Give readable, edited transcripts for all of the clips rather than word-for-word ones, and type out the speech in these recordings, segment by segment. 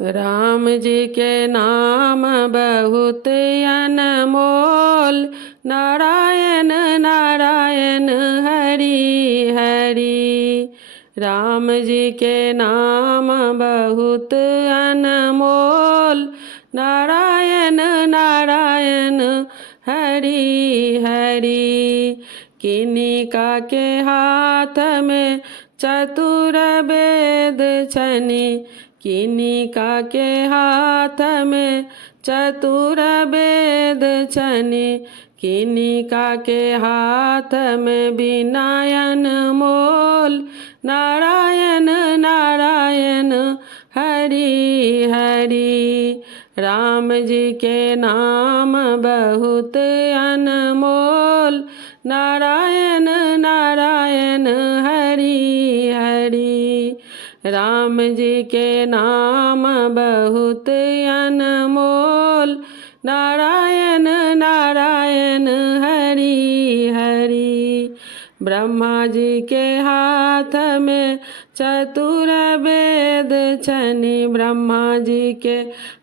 राम जी के नाम बहुत अनमोल, नारायण नारायण हरि हरि। राम जी के नाम बहुत अनमोल, नारायण नारायण हरि हरि। किन्हीं का के हाथ में चतुर वेद छनि, किन्हीं का के हाथ में चतुर वेद छनि, किन्हीं का के हाथ में विनयन मोल, नारायण नारायण हरि हरि। राम जी के नाम बहुत अनमोल, नारायण नारायण हरि हरि। राम जी के नाम बहुत अनमोल, नारायण नारायण हरि हरि। ब्रह्मा जी के हाथ में चतुर वेद छनि, ब्रह्मा जी के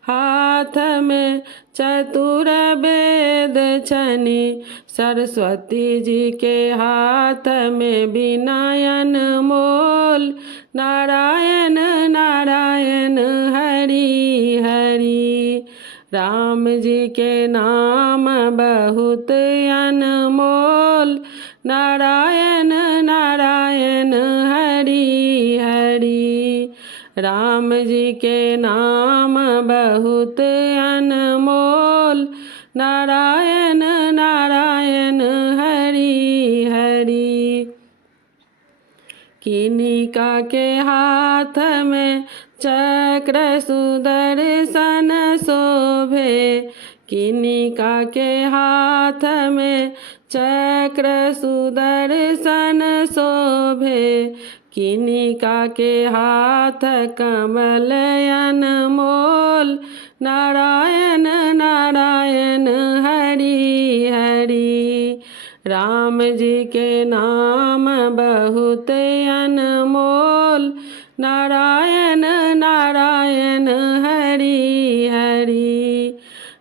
हाथ में चतुर वेद छनि, सरस्वती जी के हाथ में विनयन मोल, नारायण नारायण हरि हरि। राम जी के नाम बहुत अनमोल, नारायण नारायण हरि हरि। राम जी के नाम बहुत अनमोल, नारायण नारायण हरि हरि। किन्हीं का के हाथ में चक्र सुदर्शन शोभे, किन्हीं का के हाथ में चक्र सुदर्शन शोभे, किन्हीं का के हाथ कमल अनमोल, नारायण नारायण हरि हरि। राम जी के नाम बहुत अनमोल, नारायण नारायण हरि हरि।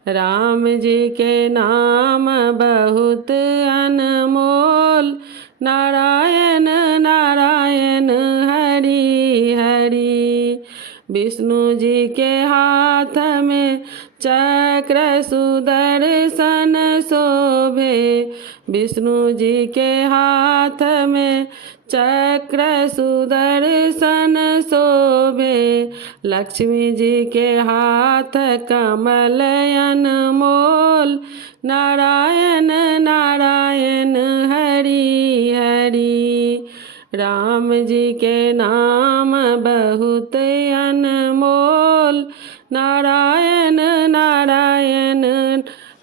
राम जी के नाम बहुत अनमोल, नारायण नारायण हरि हरि। विष्णु जी के हाथ में चक्र सुदर्शन शोभे, विष्णु जी के हाथ में चक्र सुदर्शन शोभे, लक्ष्मी जी के हाथ कमल अनमोल, नारायण नारायण हरि हरि। राम जी के नाम बहुत अनमोल, नारायण नारायण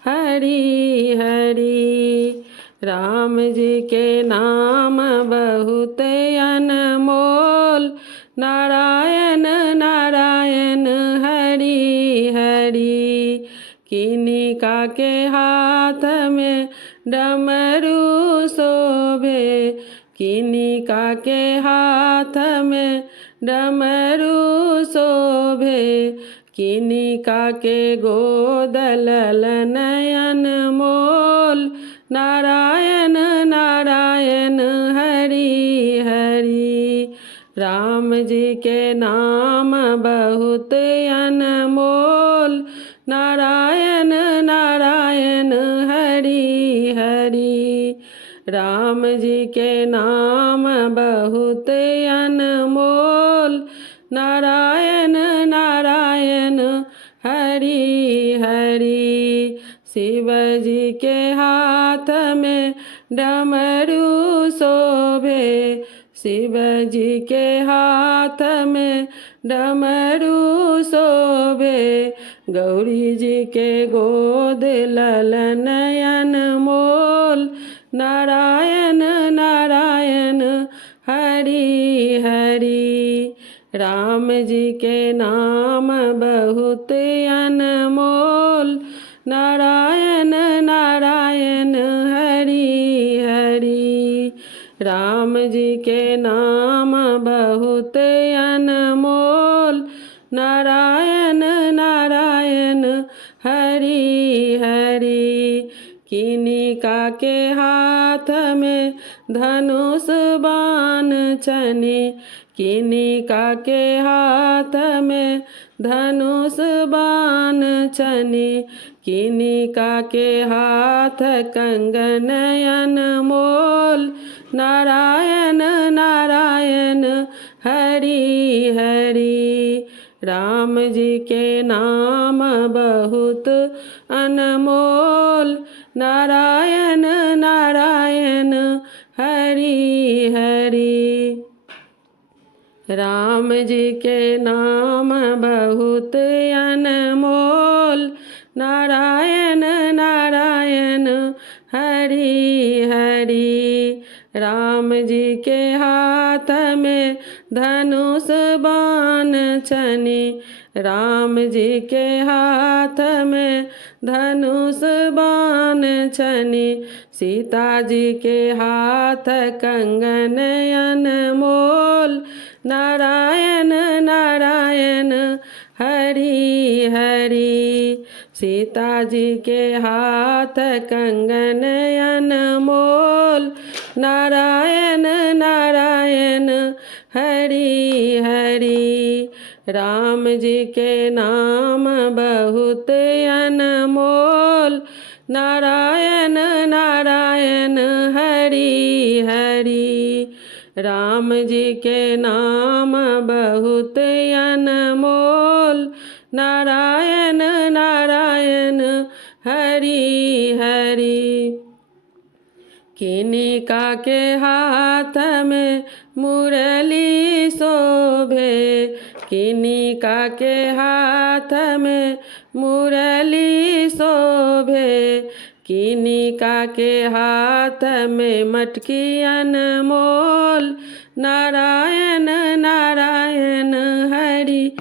हरि हरि। राम जी के नाम बहुत अनमोल, नारायण नारायण हरि हरि। किन्हीं का के हाथ में डमरू शोभे, किन्हीं का के हाथ में डमरू शोभे, किन्हीं का के गोद ललन अनमोल, नारायण नारायण हरि हरि। राम जी के नाम बहुत अनमोल, नारायण नारायण हरि हरि। राम जी के नाम बहुत अनमोल, नारायण नारायण हरि हरि। शिव जी के हाथ में डमरू शोभे, शिव जी के हाथ में डमरू शोभे, गौरी जी के गोद ललन अनमोल, नारायण नारायण हरि हरि। राम जी के नाम बहुत अनमोल, नारायण नारायण हरि हरि। राम जी के नाम बहुत अनमोल, नारायण नारायण हरि हरि। किनिका के हाथ में धनुष बाण छनी, किनिका के हाथ में धनुष बाण छनी, किनिका के हाथ कंगन अनमोल। नारायण नारायण हरि हरि। राम जी के नाम बहुत अनमोल। नारायण नारायण हरि हरि। राम जी के नाम बहुत अनमोल। नारायण नारायण हरि हरि। राम जी के हाथ में धनुष बाण छनी, राम जी के हाथ में धनुष बाण छनी, सीता जी के हाथ कंगन अनमोल। नारायण नारायण हरि हरि। सीता जी के हाथ कंगन अनमोल। नारायण नारायण हरि हरि। राम जी के नाम बहुत अनमोल। नारायण नारायण हरि हरि। राम जी के नाम बहुत अनमोल। नारायण नारायण हरि हरि। किनिका के हाथ में मुरली शोभे, किनिका के हाथ में मुरली शोभे, किनिका के हाथ में मटकी अनमोल। नारायण नारायण हरि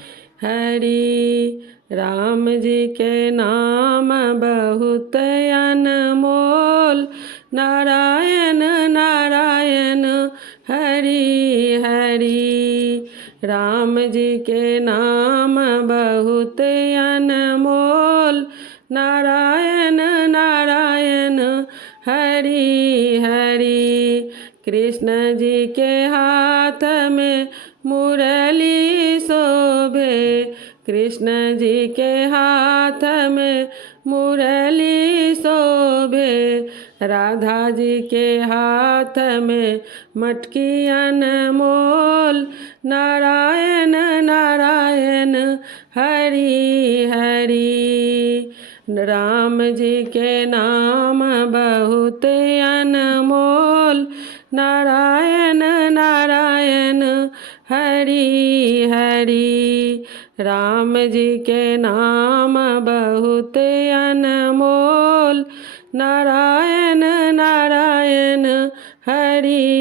हरि। राम जी के नाम बहुत अनमोल। नारायण नारायण हरि हरि। राम जी के नाम बहुत अनमोल। नारायण नारायण हरि हरि। कृष्ण जी के हाथ में मुरली शोभे, कृष्ण जी के हाथ में मुरली शोभे, राधा जी के हाथ में मटकी अनमोल। नारायण नारायण हरि हरि। राम जी के नाम बहुत अनमोल। नारायण नारायण हरि हरि। राम जी के नाम बहुत अनमोल। नारायण नारायण हरि